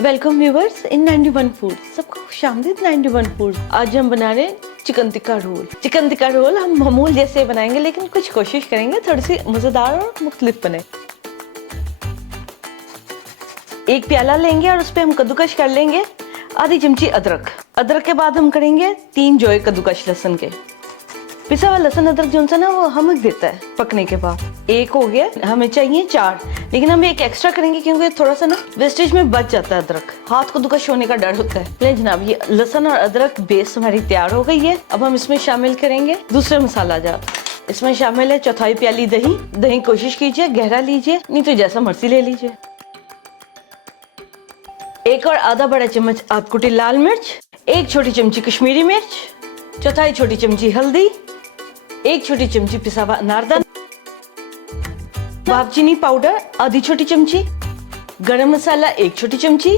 Welcome viewers इन 91 food. सबको खुशामदीद 91 food. आज हम बना रहे हैं chicken tikka roll. Chicken tikka roll हम मामूल जैसे बनाएंगे, लेकिन कुछ कोशिश करेंगे थोड़ी सी मजेदार और मुख्तलिफ बने। एक प्याला लेंगे और उस पर हम कद्दूकश कर लेंगे आधी चमची अदरक। अदरक के बाद हम करेंगे 3 जोए कद्दूकश लहसुन के। पिसा हुआ लहसुन अदरक जो सा ना वो हमक देता है पकने के बाद। एक हो गया, हमें चाहिए 4, लेकिन हम एक एक्स्ट्रा करेंगे क्योंकि थोड़ा सा ना वेस्टेज में बच जाता है अदरक, हाथ को दुखश होने का डर होता है। ले जनाब, ये लहसुन और अदरक बेस हमारी तैयार हो गई है। अब हम इसमें शामिल करेंगे दूसरे मसाला जात। इसमें शामिल है 1/4 प्याली दही। दही कोशिश कीजिए गहरा लीजिए, नहीं तो जैसा मर्जी ले लीजिए। 1 और आधा बड़ा चम्मच आधकुटी लाल मिर्च, 1 छोटी चमची कश्मीरी मिर्च, 1/4 छोटी चमची हल्दी, 1 छोटी चमची पिसा हुआ अनारदाना, दालचीनी पाउडर आधी छोटी चमची, गरम मसाला 1 छोटी चमची,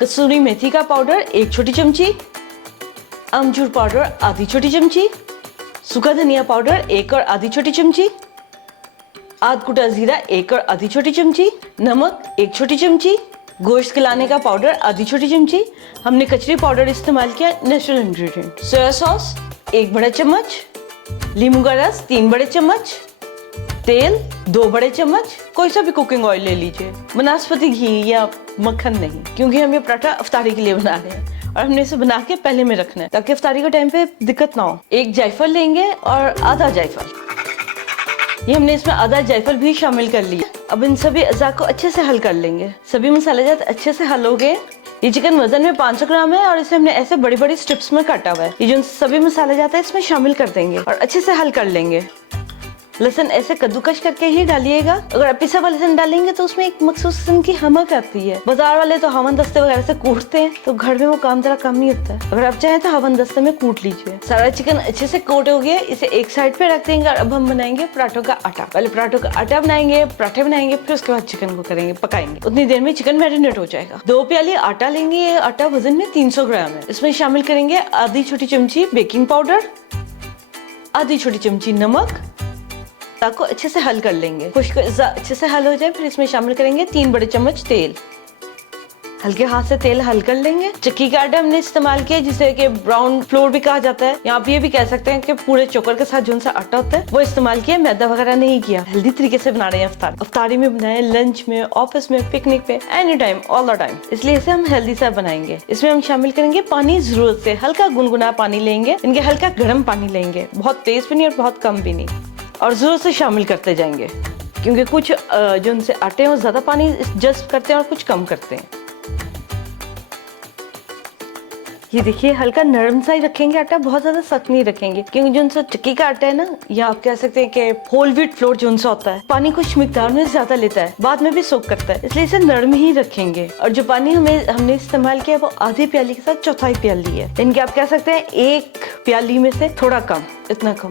कसूरी मेथी का पाउडर 1 छोटी चमची, अमचूर पाउडर आधी छोटी चमची, सूखा धनिया पाउडर 1 और आधी छोटी चमची, आध कुटा जीरा 1 और आधी छोटी चमची, नमक 1 छोटी चमची, गोश्त खिलाने का पाउडर आधी छोटी चमची। हमने कचरी पाउडर इस्तेमाल किया, नेचुरल इंग्रेडिएंट। सोया सॉस 1 बड़ा चम्मच, नींबू का रस 3 बड़े चम्मच, तेल 2 बड़े चम्मच, कोई सा भी कुकिंग ऑयल ले लीजिए, वनस्पति घी या मक्खन नहीं, क्योंकि हम ये पराठा अफ्तारी के लिए बना रहे हैं और हमने इसे बना के पहले में रखना है ताकि अफ्तारी के टाइम पे दिक्कत ना हो। 1 जायफल लेंगे और आधा जायफल, ये हमने इसमें आधा जायफल भी शामिल कर लिया। अब इन सभी अज़ा को अच्छे से हल कर लेंगे। सभी मसाले जात अच्छे से हल हो गए। ये चिकन वजन में 500 ग्राम है और इसे हमने ऐसे बड़ी बड़ी स्ट्रिप्स में काटा हुआ है। ये जो सभी मसाले जाते हैं इसमें शामिल कर देंगे और अच्छे से हल कर लेंगे। लहसुन ऐसे कद्दूकश करके ही डालिएगा। अगर आप पिसा हुआ लहसुन डालेंगे तो उसमें एक मखसूस किस्म की हमक आती है। बाजार वाले तो हवन दस्ते वगैरह से कूटते हैं, तो घर में वो काम जरा कम नहीं होता है। अगर आप चाहें तो हवन दस्ते में कूट लीजिए। सारा चिकन अच्छे से कोट हो गया, इसे एक साइड पे रख देंगे और अब हम बनाएंगे पराठों का आटा। पहले पराठों का आटा बनाएंगे, पराठे बनाएंगे, फिर उसके बाद चिकन को करेंगे, पकाएंगे। उतनी देर में चिकन मैरिनेट हो जाएगा। 2 प्याली आटा लेंगे। ये आटा वजन में 300 ग्राम है। इसमें शामिल करेंगे आधी छोटी चमची बेकिंग पाउडर, आधी छोटी चमची नमक। को अच्छे से हल कर लेंगे। खुश्क अच्छे से हल हो जाए फिर इसमें शामिल करेंगे 3 बड़े चम्मच तेल। हल्के हाथ से तेल हल कर लेंगे। चक्की का आटा हमने इस्तेमाल किया, जिसे कि ब्राउन फ्लोर भी कहा जाता है। यहाँ पे ये भी कह सकते हैं कि पूरे चोकर के साथ जो सा आटा होता है वो इस्तेमाल किया, मैदा वगैरह नहीं किया। हेल्दी तरीके से बना रहे हैं अफ्तारी। अफ्तारी में बनाए, लंच में, ऑफिस में, पिकनिक पे, any time, all the time. इसलिए इसे हम हेल्दी सा बनाएंगे। इसमें हम शामिल करेंगे पानी जरूरत से। हल्का गुनगुना पानी लेंगे, इनके हल्का गर्म पानी लेंगे, बहुत तेज भी नहीं और बहुत कम भी नहीं, और जरूरत से शामिल करते जाएंगे, क्योंकि कुछ जो उनसे आटे हैं वो ज्यादा पानी जज्ब करते हैं और कुछ कम करते हैं। ये देखिए हल्का नरम सा ही रखेंगे आटा, बहुत ज्यादा सख्त नहीं रखेंगे, क्योंकि जो उनसे चक्की का आटा है ना, या आप कह सकते हैं कि होल व्हीट फ्लोर जो उनसे होता है, पानी कुछ मिकदार में ज्यादा लेता है, बाद में भी सोख करता है, इसलिए इसे नरम ही रखेंगे। और जो पानी हमने इस्तेमाल किया वो आधी प्याली के साथ 1/4 प्याली है, इनके आप कह सकते हैं 1 प्याली में से थोड़ा कम, इतना कम।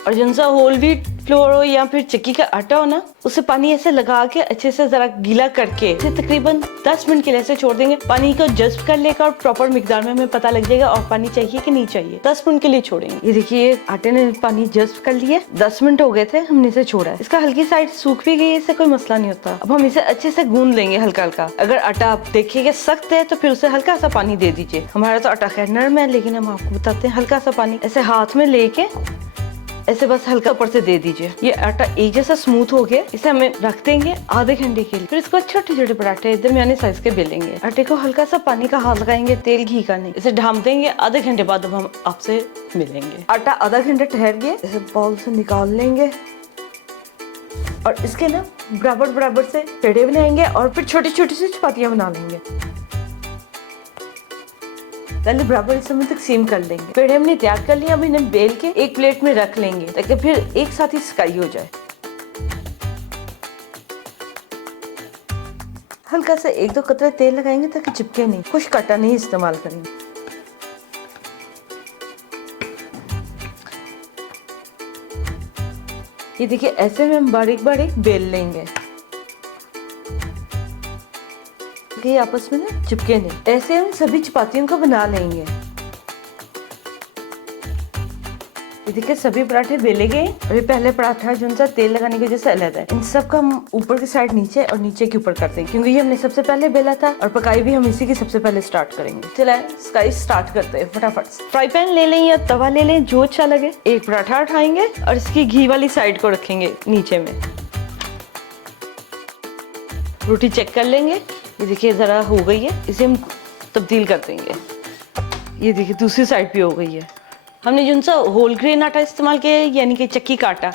और जो सा होल व्हीट फ्लोर हो या फिर चक्की का आटा हो ना, उसे पानी ऐसे लगा के अच्छे से जरा गीला करके इसे तकरीबन 10 मिनट के लिए ऐसे छोड़ देंगे। पानी को जज्ब कर लेगा और प्रॉपर मिकदार में हमें पता लग जाएगा और पानी चाहिए कि नहीं चाहिए। 10 मिनट के लिए छोड़ेंगे। ये देखिए आटे ने पानी जज्ब कर लिया। 10 मिनट हो गए थे, हमने इसे छोड़ा है। इसका हल्की साइड सूख भी गई, इससे कोई मसला नहीं होता। अब हम इसे अच्छे से गूंद लेंगे हल्का हल्का। अगर आटा आप देखिएगा सख्त है तो फिर उसे हल्का सा पानी दे दीजिए। हमारा तो आटा खैर नरम है, लेकिन हम आपको बताते हैं हल्का सा पानी ऐसे हाथ में लेके ऐसे बस हल्का ऊपर से दे दीजिए। ये आटा एक जैसा स्मूथ हो गया। इसे हमें रख देंगे आधे घंटे के लिए। फिर इसको छोटे छोटे पराठे दरमियाने साइज के बेलेंगे। आटे को हल्का सा पानी का हाथ लगाएंगे, तेल घी का नहीं। इसे ढाम देंगे। आधे घंटे बाद अब हम आपसे मिलेंगे। आटा आधा घंटा ठहर गया, इसे बाउल से निकाल लेंगे और इसके ना बराबर बराबर से पेड़े बनाएंगे और फिर छोटी छोटी सी चपातियां बना लेंगे। पहले बराबर हिस्सों में तकसीम कर लेंगे। पेड़े हमने तैयार कर लिया। अब इन्हें बेल के एक प्लेट में रख लेंगे ताकि फिर एक साथ ही सिकाई हो जाए। हल्का सा 1-2 कतरे तेल लगाएंगे ताकि चिपके नहीं। खुश्क आटा नहीं इस्तेमाल करेंगे। ये देखिए ऐसे में हम बारीक बारीक बेल लेंगे कि आपस में ना चिपके नहीं। ऐसे हम सभी चपातियों को बना लेंगे। ये देखिए सभी पराठे बेले गए और ये पहले पराठा जो सा तेल लगाने की वजह से अलग है। इन सब का हम ऊपर की साइड नीचे और नीचे के ऊपर करते हैं क्योंकि ये हमने सबसे पहले बेला था और पकाई भी हम इसी की सबसे पहले स्टार्ट करेंगे। चला इसका स्टार्ट करते हैं फटाफट। फ्राई पैन ले लें या तवा ले लें जो अच्छा लगे। एक पराठा उठाएंगे और इसकी घी वाली साइड को रखेंगे नीचे में। रोटी चेक कर लेंगे, ये देखिए जरा हो गई है, इसे हम तब्दील कर देंगे। ये देखिए दूसरी साइड भी हो गई है। हमने जो सा होल ग्रेन आटा इस्तेमाल किया है यानी कि चक्की का आटा,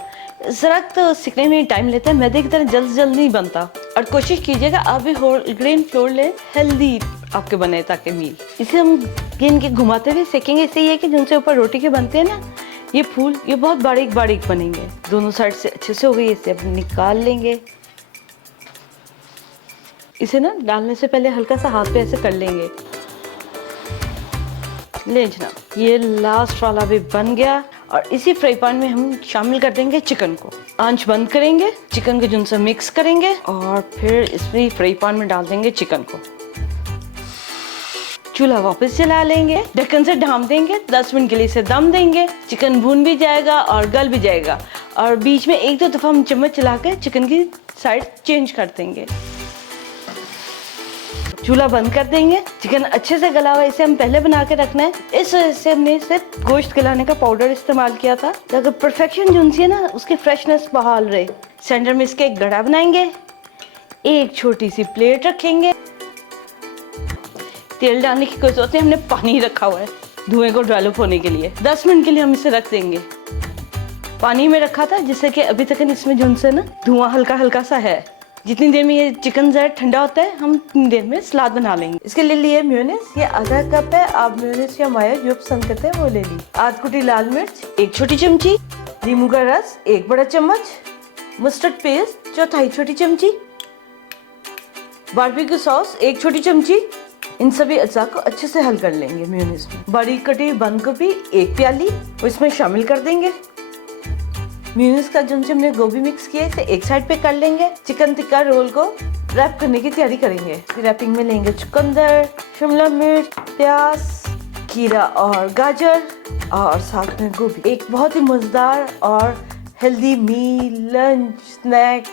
ज़रा तो सीखने में टाइम लेता है, मैदे की तरह जल्द नहीं बनता। और कोशिश कीजिएगा आप भी होल ग्रेन फ्लोर लें, हेल्दी आपके बने ताकि मील। इसे हम गेंद के घुमाते हुए सेकेंगे। इससे ये कि जिनसे ऊपर रोटी के बनते हैं ना ये फूल, ये बहुत बारीक बारीक बनेंगे। दोनों साइड से अच्छे से हो गई, इसे अब निकाल लेंगे। इसे ना डालने से पहले हल्का सा हाथ पे ऐसे कर लेंगे। ले जनाब ये लास्ट वाला भी बन गया और इसी फ्राई पैन में हम शामिल कर देंगे चिकन को। आंच बंद करेंगे, चिकन को जिनसे मिक्स करेंगे और फिर इसमें फ्राई पैन में डाल देंगे चिकन को। चूल्हा वापस जला लेंगे, ढक्कन से ढांप देंगे, 10 मिनट के लिए इसे दम देंगे। चिकन भून भी जाएगा और गल भी जाएगा और बीच में 1-2 दफा हम चम्मच चला के चिकन की साइड चेंज कर देंगे। चूल्हा बंद कर देंगे। चिकन अच्छे से गला हुआ, इसे हम पहले बना के रखना है। इस वजह से हमने सिर्फ गोश्त गलाने का पाउडर इस्तेमाल किया था ताकि परफेक्शन जो है ना उसकी फ्रेशनेस बहाल रहे। सेंटर में इसके एक गड़ा बनाएंगे, एक छोटी सी प्लेट रखेंगे। तेल डालने की कोई जरूरत नहीं, हमने पानी रखा हुआ है धुएं को डेवलप होने के लिए। 10 मिनट के लिए हम इसे रख देंगे। पानी में रखा था जिससे कि अभी तक इसमें जो है ना धुआं हल्का हल्का सा है। जितनी देर में ये चिकन ज़रा ठंडा होता है हम उतनी देर में सलाद बना लेंगे। इसके लिए मेयोनेज़, ये आधा कप है। आप मेयोनेज़ या मायो जो पसंद करते हैं वो ले ली। आध कुटी लाल मिर्च, 1 छोटी चमची, नींबू का रस 1 बड़ा चम्मच, मस्टर्ड पेस्ट 1/4 छोटी चमची, बारबेक्यू सॉस 1 छोटी चमची। इन सभी अज्जा को अच्छे से हल कर लेंगे मेयोनेज़ में। बारीक कटी बंद गोभी 1 प्याली वो इसमें शामिल कर देंगे। मेयोनेज़ का जो हमने गोभी मिक्स किया है इसे एक साइड पे कर लेंगे। चिकन टिक्का रोल को रैप करने की तैयारी करेंगे। रैपिंग में लेंगे चुकंदर, शिमला मिर्च, प्याज, खीरा और गाजर और साथ में गोभी। एक बहुत ही मजेदार और हेल्दी मील, लंच, स्नैक,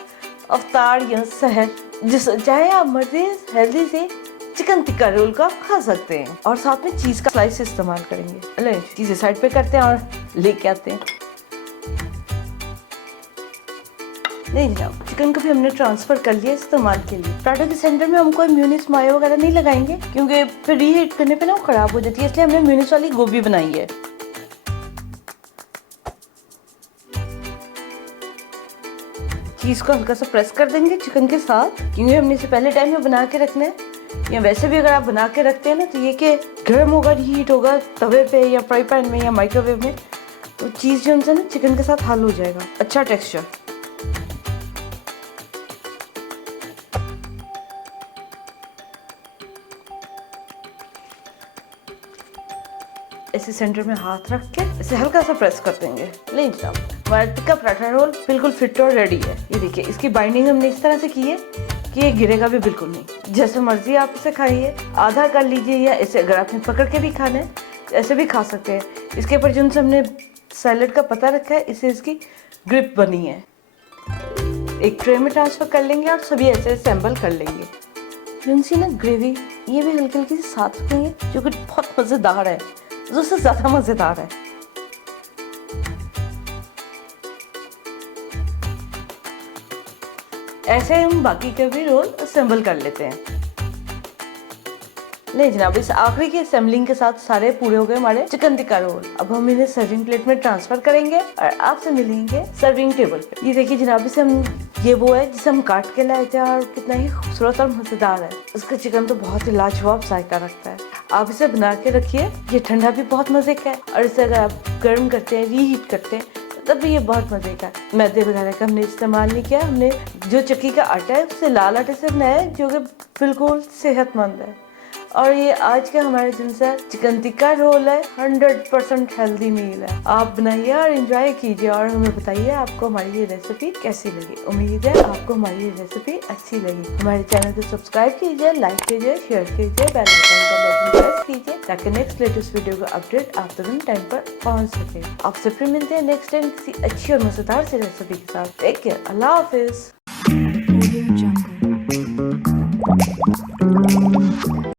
अफ्तार या सहर, जिस चाहे आप मर्जी हेल्दी से चिकन टिक्का रोल का खा सकते हैं। और साथ में चीज का स्लाइस इस्तेमाल करेंगे। चलिए चीजें साइड पे करते हैं और लेके आते हैं। नहीं जनाब चिकन को भी हमने ट्रांसफर कर लिया इस्तेमाल के लिए। पराठे के सेंटर में हम कोई मेयोनेज़ मायो वगैरह नहीं लगाएंगे क्योंकि फिर रीहीट करने पे ना वो खराब हो जाती है, इसलिए हमने मेयोनेज़ वाली गोभी बनाई है। चीज को हल्का सा प्रेस कर देंगे चिकन के साथ क्योंकि हमने इसे पहले टाइम में बना के रखना है। या वैसे भी अगर आप बना के रखते हैं ना तो ये कि गर्म होगा, हीट होगा तवे पे या फ्राई पैन में या माइक्रोवेव में, तो चीज जो है ना चिकन के साथ हल हो जाएगा। अच्छा टेक्सचर। इसे सेंटर में हाथ रख के इसे हल्का सा प्रेस कर देंगे। ले जनाब हमारा टिक्का पराठा रोल बिल्कुल फिट और रेडी है। ये देखिए इसकी बाइंडिंग हमने इस तरह से की है कि ये गिरेगा भी बिल्कुल नहीं। जैसे मर्जी आप इसे खाइए, आधा कर लीजिए या इसे अगर आपने पकड़ के भी खाना है ऐसे भी खा सकते हैं। इसके ऊपर जो हमने सैलेड का पता रखा है इससे इसकी ग्रिप बनी है। एक ट्रे में ट्रांसफर कर लेंगे और सभी ऐसे असेंबल कर लेंगे। जिनसी ना ग्रेवी ये भी हल्की हल्की से साथ रखेंगे जो कि बहुत मज़ेदार है, उससे ज़्यादा मज़ेदार है। ऐसे हम बाकी के भी रोल असेंबल कर लेते हैं। ले जनाब इस आखिरी के असेंबलिंग के साथ सारे पूरे हो गए हमारे चिकन टिक्का रोल। अब हम इन्हें सर्विंग प्लेट में ट्रांसफर करेंगे और आपसे मिलेंगे सर्विंग टेबल पे। ये देखिए जनाब इसे हम ये वो है जिसे हम काट के लाए थे और कितना ही खूबसूरत और मजेदार है। इसका चिकन तो बहुत ही लाजवाब जायका रखता है। आप इसे बना के रखिए, ये ठंडा भी बहुत मजे का है और इसे अगर आप गर्म करते हैं रीहीट करते हैं तब भी ये बहुत मजे का है। मैदे वगैरह का हमने इस्तेमाल नहीं किया। हमने जो चक्की का आटा है उससे लाल आटे से बनाया है जो कि बिल्कुल सेहतमंद है। और ये आज का हमारे दिन से चिकन टिक्का रोल है, 100% हेल्दी मील है। आप बनाइए और एंजॉय कीजिए और हमें बताइए आपको हमारी ये रेसिपी कैसी लगी। उम्मीद है आपको हमारी ये रेसिपी अच्छी लगी। हमारे चैनल को सब्सक्राइब कीजिए, लाइक कीजिए, शेयर कीजिए, बेल आइकन का बटन प्रेस कीजिए ताकि नेक्स्ट लेटेस्ट वीडियो का अपडेट आप तक टाइम पर पहुंच सके। आपसे फिर मिलते हैं नेक्स्ट टाइम किसी अच्छी और मजेदार सी रेसिपी के साथ। टेक केयर, अल्लाह हाफिज।